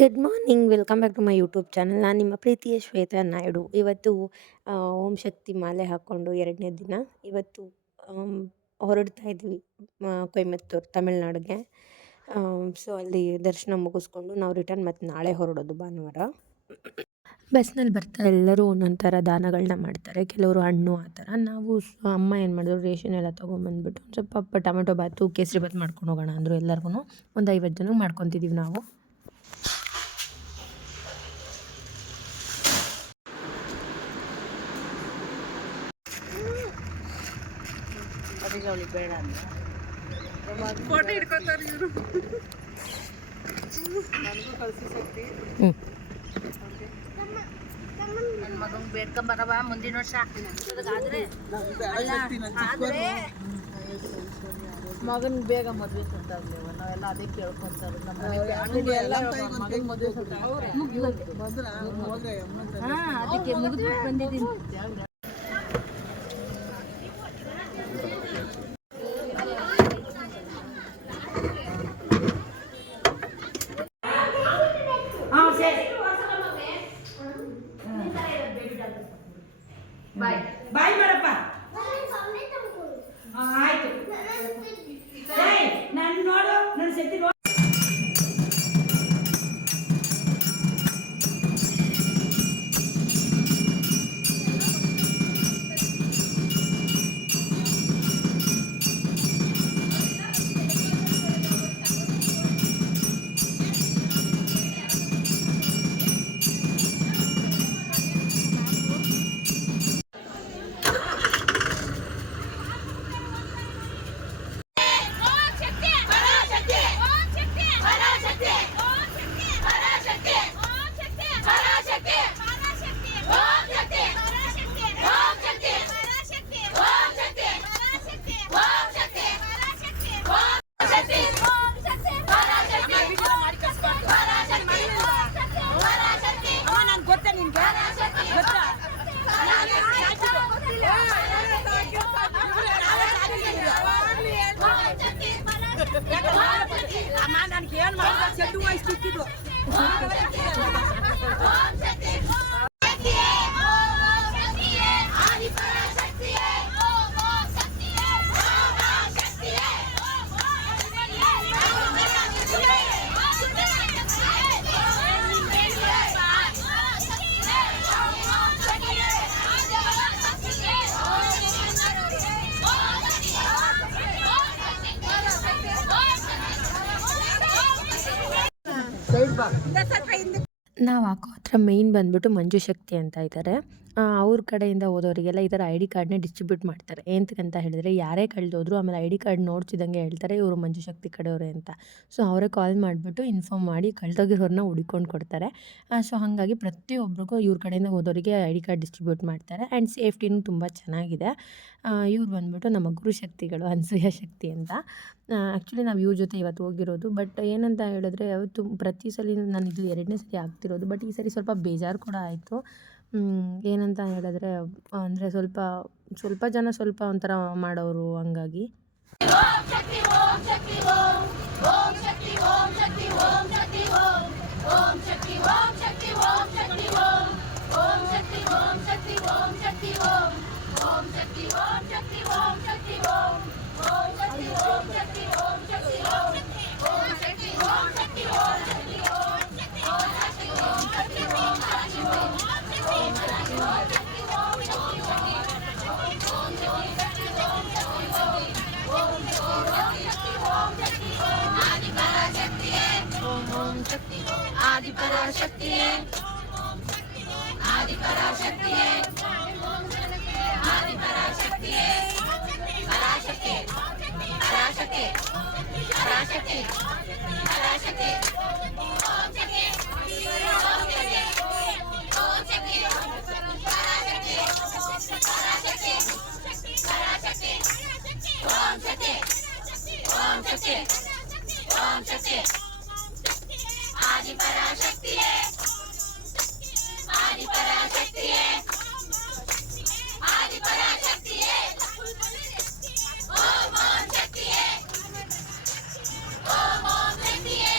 Good morning. Welcome back to my YouTube channel. ನಾನು ನಿಮ್ಮ ಪ್ರೀತಿಯ ಶ್ವೇತಾ ನಾಯ್ಡು. ಇವತ್ತು ಓಂ ಶಕ್ತಿ ಮಾಲೆ ಹಾಕ್ಕೊಂಡು 2ನೇ ದಿನ. ಇವತ್ತು ಆಮ್, ಹೊರಡ್ತಾ ಇದ್ವಿ ಕೊಯಮತ್ತೂರು ತಮಿಳ್ನಾಡಿಗೆ. ಸೊ ಅಲ್ಲಿ ದರ್ಶನ ಮುಗಿಸ್ಕೊಂಡು ನಾವು ರಿಟರ್ನ್ ಮತ್ತು ನಾಳೆ ಹೊರಡೋದು ಭಾನುವಾರ. ಬಸ್ನಲ್ಲಿ ಬರ್ತಾ ಎಲ್ಲರೂ ಒಂದೊಂದು ಥರ ದಾನಗಳನ್ನ ಮಾಡ್ತಾರೆ. ಕೆಲವರು ಹಣ್ಣು ಆ ಥರ. ನಾವು ಅಮ್ಮ ಏನು ಮಾಡಿದ್ರು, ರೇಷನ್ ಎಲ್ಲ ತೊಗೊಂಬಂದ್ಬಿಟ್ಟು ಒಂದು ಸ್ವಲ್ಪ ಟೊಮೆಟೊ ಬಾತು ಕೇಸರಿ ಬಾತ್ ಮಾಡ್ಕೊಂಡು ಹೋಗೋಣ ಅಂದರು. ಎಲ್ಲರಿಗೂ ಒಂದು 50 ಜನಕ್ಕೆ ಮಾಡ್ಕೊತಿದ್ದೀವಿ ನಾವು. ಬೇಡ ಅಂದ್ರೆ ಫೋಟೋ ಹಿಡ್ಕೊತಾರೆ ಇವರು. ನನಗೂ ಕಳಿಸಿ ಶಕ್ತಿ. ನನ್ನ ಮಗಂಗೆ ಬೇಡ್ಕೊಂಬರವ ಮುಂದಿನ ವರ್ಷ ಆದರೆ ಮಗನ್ ಬೇಗ ಮದುವೆ ಸತ್ತಾಗ್ಲೇವ ನಾವೆಲ್ಲ ಅದೇ ಕೇಳ್ಕೊಂತಾರೆ. ನಮ್ಮ ಮಗನ ಮದುವೆ ಅದಕ್ಕೆ ಮುಗಿದ್ಬಿಟ್ಟು ಬಂದಿದ್ದೀನಿ. ಬಾಯ್ ಮಾಡಪ್ಪ. ಆಯ್ತು, ನಾನು ನೋಡು, ನನ್ನ ಸತಿ ನೋಡು. ಅಮ್ಮ ನನಗೆ ಏನು ಮಾಡಿದ ಚೆಂಡು ವಯಸ್ಸು ಸಿಕ್ಕಿದ್ದು. ನಾವು ಹಾಕೋ ಹತ್ರ ಮೇಯ್ನ್ ಬಂದ್ಬಿಟ್ಟು ಮಂಜು ಶಕ್ತಿ ಅಂತ ಇದ್ದಾರೆ. ಅವ್ರ ಕಡೆಯಿಂದ ಹೋದವರಿಗೆಲ್ಲ ಈ ಥರ ID ಕಾರ್ಡ್ನ ಡಿಸ್ಟ್ರಿಬ್ಯೂಟ್ ಮಾಡ್ತಾರೆ. ಏನಕ್ಕಂತ ಹೇಳಿದ್ರೆ, ಯಾರೇ ಕಳೆದೋದ್ರು ಆಮೇಲೆ ID ಕಾರ್ಡ್ ನೋಡ್ತಿದ್ದಂಗೆ ಹೇಳ್ತಾರೆ ಇವರು ಮಂಜು ಶಕ್ತಿ ಕಡೆಯವರೇ ಅಂತ. ಸೊ ಅವರೇ ಕಾಲ್ ಮಾಡಿಬಿಟ್ಟು ಇನ್ಫಾರ್ಮ್ ಮಾಡಿ ಕಳೆದೋಗಿರೋರನ್ನ ಹುಡುಕೊಂಡು ಕೊಡ್ತಾರೆ. ಸೊ ಹಾಗಾಗಿ ಪ್ರತಿಯೊಬ್ಬರಿಗೂ ಇವ್ರ ಕಡೆಯಿಂದ ಹೋದವರಿಗೆ ID ಕಾರ್ಡ್ ಡಿಸ್ಟ್ರಿಬ್ಯೂಟ್ ಮಾಡ್ತಾರೆ. ಆ್ಯಂಡ್ ಸೇಫ್ಟಿನೂ ತುಂಬ ಚೆನ್ನಾಗಿದೆ. ಇವ್ರು ಬಂದ್ಬಿಟ್ಟು ನಮ್ಮ ಗುರುಶಕ್ತಿಗಳು, ಅನಸೂಯ ಶಕ್ತಿ ಅಂತ. ಆ್ಯಕ್ಚುಲಿ ನಾವು ಇವ್ರ ಜೊತೆ ಇವತ್ತು ಹೋಗಿರೋದು. ಬಟ್ ಏನಂತ ಹೇಳಿದ್ರೆ, ಅವತ್ತು ಪ್ರತಿ ಸಲ ನಾನು ಇದು 2ನೇ ಸರಿ ಆಗ್ತಿರೋದು. ಬಟ್ ಈ ಸರಿ ಸ್ವಲ್ಪ ಬೇಜಾರು ಕೂಡ ಆಯಿತು. ಏನಂತ ಹೇಳಿದ್ರೆ, ಅಂದರೆ ಸ್ವಲ್ಪ ಜನ ಸ್ವಲ್ಪ ಒಂಥರ ಮಾಡೋರು, ಹಂಗಾಗಿ. आदिपराशक्तिये आदिपराशक्तिये आदिपराशक्तिये पराशक्ति पराशक्ति पराशक्ति पराशक्ति ओम शक्ति ओम शक्ति ओम शक्ति पराशक्ति पराशक्ति पराशक्ति ओम शक्ति ओम शक्ति ओम शक्ति आदिपराशक्तिये आदिपराशक्तिये आदिपराशक्तिये ओम ओम शक्तिये ओम ओम शक्तिये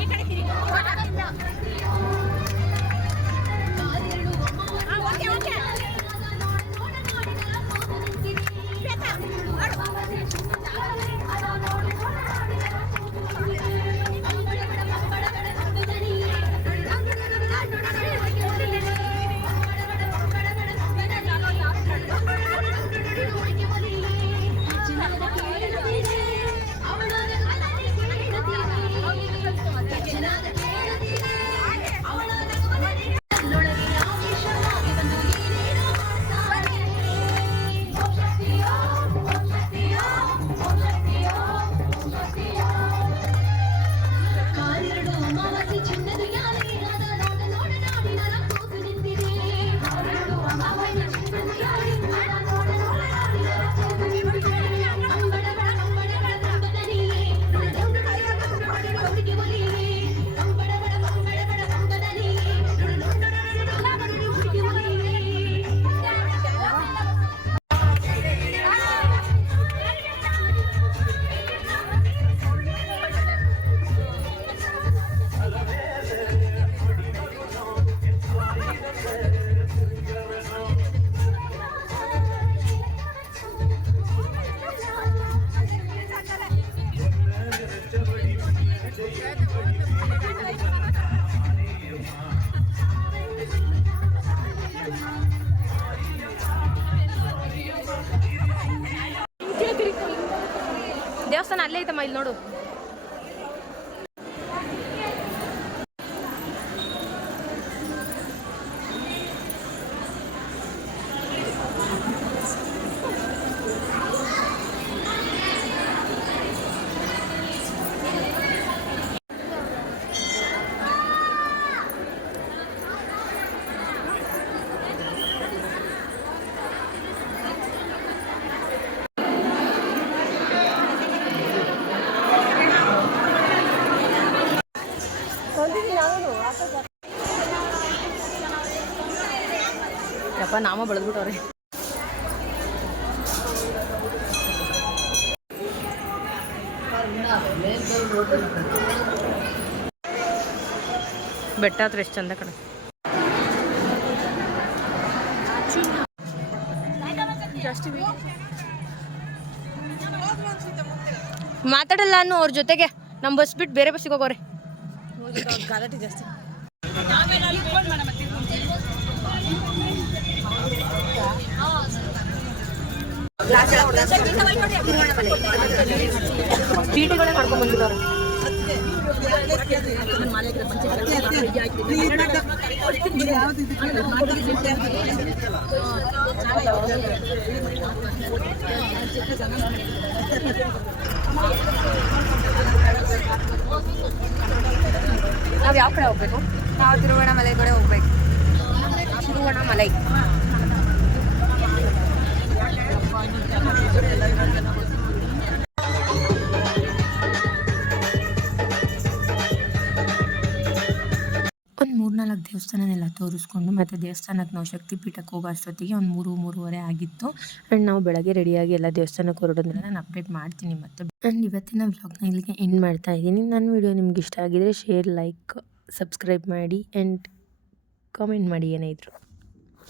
ಈ ಕಡೆ ತಿರುಗಿ ಓಕೆ ಓಕೆ ದೇವಸ್ಥಾನ ಅಲ್ಲೇ ಐತಮ್ಮ, ಇಲ್ಲಿ ನೋಡು. ಯಪ್ಪ ನಾಮ ಬೆಳೆದ್ಬಿಟ್ಟವ್ರೆ. ಬೆಟ್ಟ ಹತ್ರ ಎಷ್ಟು ಚಂದ ಕಡೆ. ಮಾತಾಡಲ್ಲ ಅನ್ನು ಅವ್ರ ಜೊತೆಗೆ. ನಮ್ಮ ಬಸ್ ಬಿಟ್ಟು ಬೇರೆ ಬಸ್ಸಿಗೆ ಹೋಗೋರೆ. ಗಲಾಟೆ ಜಾಸ್ತಿ. ಚೀಟಿಗಳೇ ಮಾಡ್ಕೊಂಡ್ ಬಂದಿದ್ದಾರೆ. ನಾವು ಯಾವ ಕಡೆ ಹೋಗ್ಬೇಕು? ನಾವು ತಿರುವಣ್ಣಾಮಲೈ ಕಡೆ ಹೋಗ್ಬೇಕು. ತಿರುವಣ್ಣಾಮಲೈ. ಒಂದು 3-4 ದೇವಸ್ಥಾನನೆಲ್ಲ ತೋರಿಸ್ಕೊಂಡು ಮತ್ತು ದೇವಸ್ಥಾನಕ್ಕೆ ನಾವು ಶಕ್ತಿಪೀಠಕ್ಕೆ ಹೋಗೋ ಅಷ್ಟೊತ್ತಿಗೆ ಒಂದು 3-3:30 ಆಗಿತ್ತು. ಆ್ಯಂಡ್ ನಾವು ಬೆಳಗ್ಗೆ ರೆಡಿಯಾಗಿ ಎಲ್ಲ ದೇವಸ್ಥಾನಕ್ಕೆ ಹೊರಡೋದ್ರಿಂದ ನಾನು ಅಪ್ಡೇಟ್ ಮಾಡ್ತೀನಿ. ಮತ್ತು ನಾನು ಇವತ್ತಿನ ವ್ಲಾಗ್ನ ಇಲ್ಲಿಗೆ ಎಂಡ್ ಮಾಡ್ತಾ ಇದ್ದೀನಿ. ನನ್ನ ವಿಡಿಯೋ ನಿಮ್ಗೆ ಇಷ್ಟ ಆಗಿದರೆ ಶೇರ್, ಲೈಕ್, ಸಬ್ಸ್ಕ್ರೈಬ್ ಮಾಡಿ ಆ್ಯಂಡ್ ಕಾಮೆಂಟ್ ಮಾಡಿ ಏನೇ ಇದ್ರು.